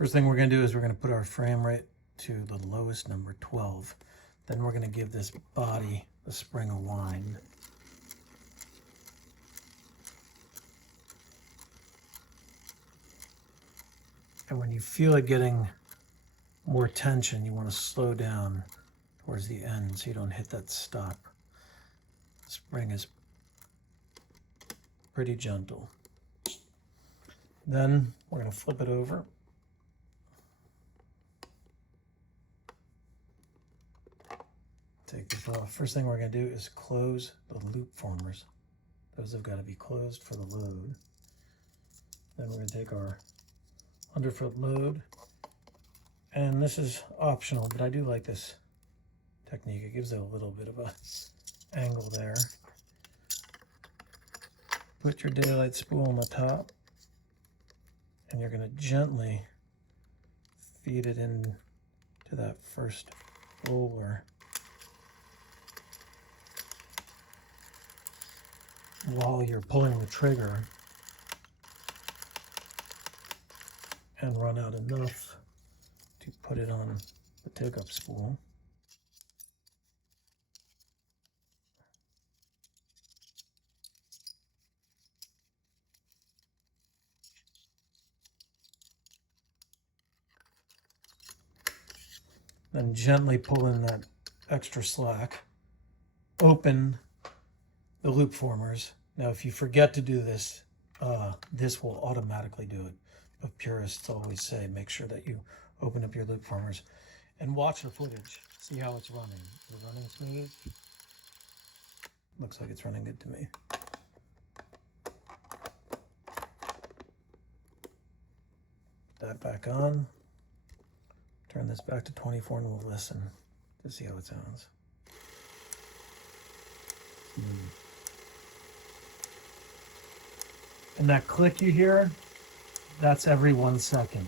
First thing we're going to do is we're going to put our frame rate to the lowest number, 12. Then we're going to give this body, the spring, a wind. And when you feel it getting more tension, you want to slow down towards the end so you don't hit that stop. The spring is pretty gentle. Then we're going to flip it over. Take this off. First thing we're going to do is close the loop formers. Those have got to be closed for the load. Then we're going to take our underfoot load, and this is optional, but I do like this technique. It gives it a little bit of a angle there. Put your daylight spool on the top, and you're going to gently feed it in to that first roller while you're pulling the trigger, and run out enough to put it on the take-up spool. Then gently pull in that extra slack. Open the loop formers. Now, if you forget to do this, this will automatically do it. But purists always say make sure that you open up your loop formers and watch the footage. See how it's running. Is it running smooth? Looks like it's running good to me. Put that back on. Turn this back to 24 and we'll listen to see how it sounds. And that click you hear, that's every 1 second.